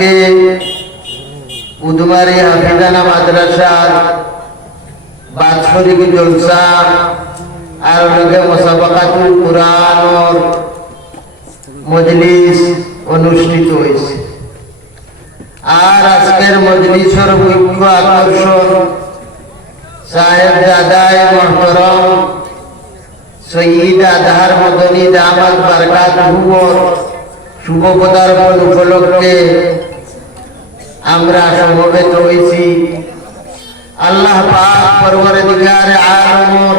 আজকে উদমারি হাফিজানা মাদ্রাসার বাৎসরিক জলসা আর লগে মুসাবাকাতুল কুরআনের মজলিস অনুষ্ঠিত হয়েছে। আর আজকের মজলিসের মুখ্য আকর্ষণ সাহেবজাদায়ে মুহতারাম সৈয়দ আজহার মদনী দামাত বারকাতুহুর শুভ পদার্পণ উপলক্ষে আমরা সমবেত হয়েছি। আল্লাহ পাক পরওয়ারদিগারে আলমের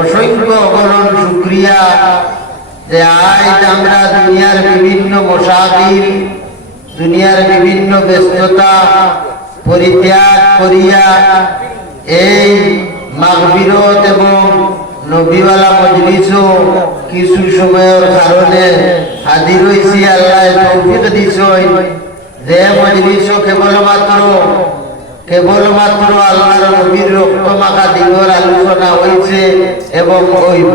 অসংখ্য অগণন শুকরিয়া যে আজ আমরা দুনিয়ার বিভিন্ন মশাগিল, দুনিয়ার বিভিন্ন ব্যস্ততা পরিত্যাগ করিয়া এই মাগফিরত এবং নবীওয়ালা মজলিসও কিছু সময়ের কারণে হাজির হয়েছি। আল্লাহ তৌফিক দিছেন যে মজলিসও কেবলমাত্র আল্লাহর নবীর রক্তমাখা দিগর আলোচনা হয়েছে এবং হইব।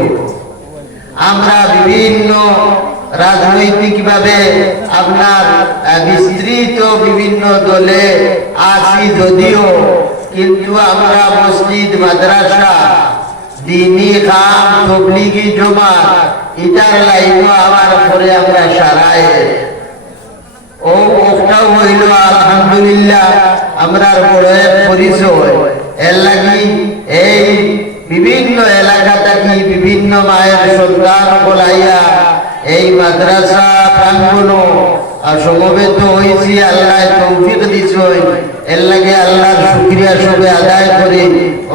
আমরা বিভিন্ন রাজনৈতিকভাবে আপনার বিস্তৃত বিভিন্ন দলে আছি যদিও, কিন্তু আমরা মসজিদ, মাদ্রাসা, দিনী কাম, তবলিগি জমাত এটার লাইনও আমার পরে আমরা সারাই ও ওটাও হইল আলহামদুলিল্লাহ আমরা বড় এক পরিচয়। এর লাগি এই বিভিন্ন এলাকা থেকে বিভিন্ন মায়ের সন্তান বলাইয়া এই মাদ্রাসা প্রাঙ্গণ সমবেত হয়েছি। আল্লাহ তৌফিক দিছেন, এর লাগে আল্লাহর শুকরিয়া সবে আদায় করে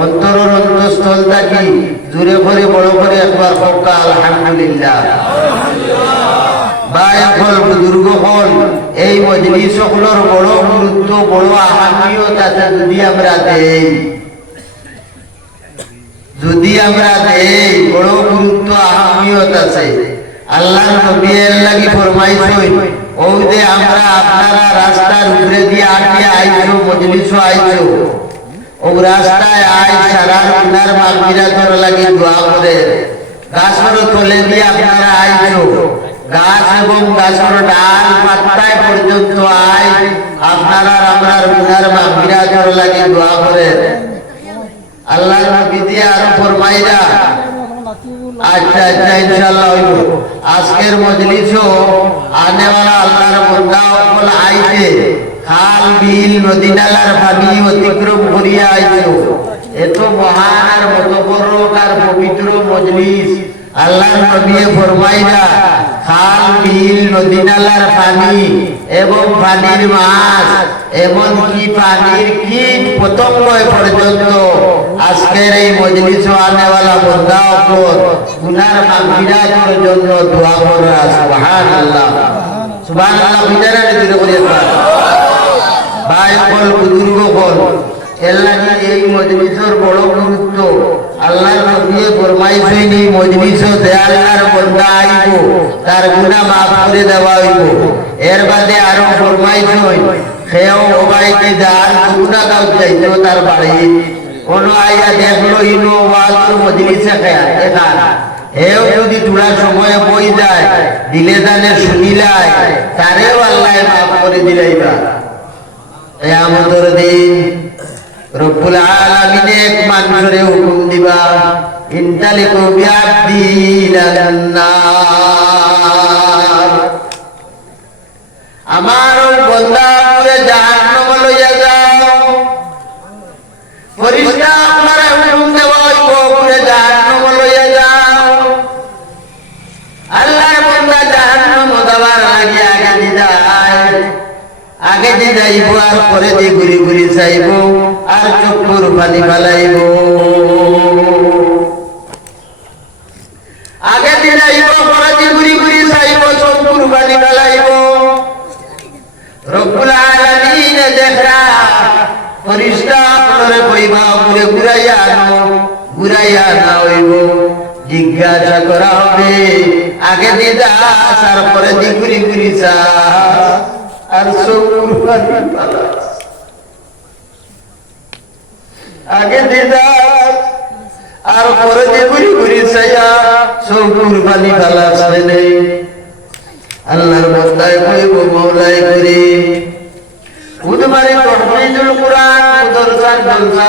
অন্তরের অন্তঃস্থল থাকি জোরে করে বড় করে একবার হোক আলহামদুলিল্লাহ। ভাই হল বুজুর্গ হল এই মজলিস সকলের বড় গুরুত্ব, বড় আহমিয়ত আছে। যদি আমরা দেই বড় গুরুত্ব আহমিয়ত আছে। আল্লাহ নবী এর লাগি ফরমাইছেন ও যে আমরা আপনারা রাস্তার উপরে দিয়ে আটিয়া আইছো, মজলিসও আইছো, ও রাস্তায় আই সারা গুনার মাগফিরাতের লাগি দোয়া করে। গাছের তলে দিয়ে আপনারা আইছো, গাছ এবং গাছের ডাল পাতায় পর্যন্ত আই আপনারা আমরা গুনার মাগফিরাতের লাগি দোয়া করে। আল্লাহর নবী দিয়ে আরো ফরমাইরা আচ্ছা ইনশাআল্লাহ হইব। আজকের মজলিসও আনেওয়ালা আল্লাহর বান্দা সকল আইছে খাল বিল নদী নালার পানি অতিক্রম করিয়া আইছো। এত মহান আর মত বড় আর পবিত্র মজলিস আল্লাহর নবী ফরমাইরা খাল বিল নদী নালার পানি এবং পানির মাছ এমনকি পানির কীট পতঙ্গ পর্যন্ত আজকের এই মজলিসে আনেওয়ালা বান্দা সকল গুনার মাগফিরাতের জন্য দোয়া করে। সুবহানাল্লাহ সুবহানাল্লাহ বিদারা দিতে করি একবার ভাই সকল বুজুর্গ সকল এর লাগি এই মজলিসের বড় গুরুত্ব। আল্লাহর নবী ফরমাইছেন এই মজলিসে যে আল্লাহর বান্দা আইব তার গুনাহ মাফ করে দেওয়া হইব। এর বাদে আরো ফরমাইছেন সেও ওবাইতে যার গুনাহ গাও যাইতো তার বাড়ি কোন আইয়া দেখলো ইনো ওয়াজ মজলিসে খেয়া দেখা এও যদি থোড়া সময় বই যায় দিলে জানে শুনিলাই তারেও আল্লাহ মাফ করে দিলাইবা। কিয়ামতের দিন রব্বুল আলামিন এক মানুষের হুকুম দিবা ইনতালিকু বিআবদি ইলান নার, আমার বান্দা পুরে জাহান্নাম লইয়া যাও। ফেরেশতা আপনারা হুকুম দেওয়া হইব পুরে জাহান্নাম লইয়া যাও। আল্লাহর বান্দা জাহান্নাম যাওয়ার আগে আগে যে যাইব আর পরে দিয়ে ঘুরি ঘুরি চাইব আর চক্ষুর পানি ফালাইব। আগে দিয়ে যাইব পরে দিয়ে ঘুরি ঘুরি চাইব চক্ষুর পানি ফালাইব। রব্বুল আলামিন দেখা ফেরেশতা আপনারে কইবা পুরে ঘুরাইয়া আনা হইব। জিজ্ঞাসা করা হবে আগে দিয়ে যাস আর পরে দিয়ে ঘুরি ঘুরি চা আর চক্ষুর পানি ফালাস। আগে দিয়ে যাস আর পরে দিয়ে ঘুরি ঘুরি চাইয়া চক্ষুর পানি ফালাস। আল্লাহর বান্দায় কইব মওলাই করিম তাহফিজুল কুরআন মাদ্রাসার জলসা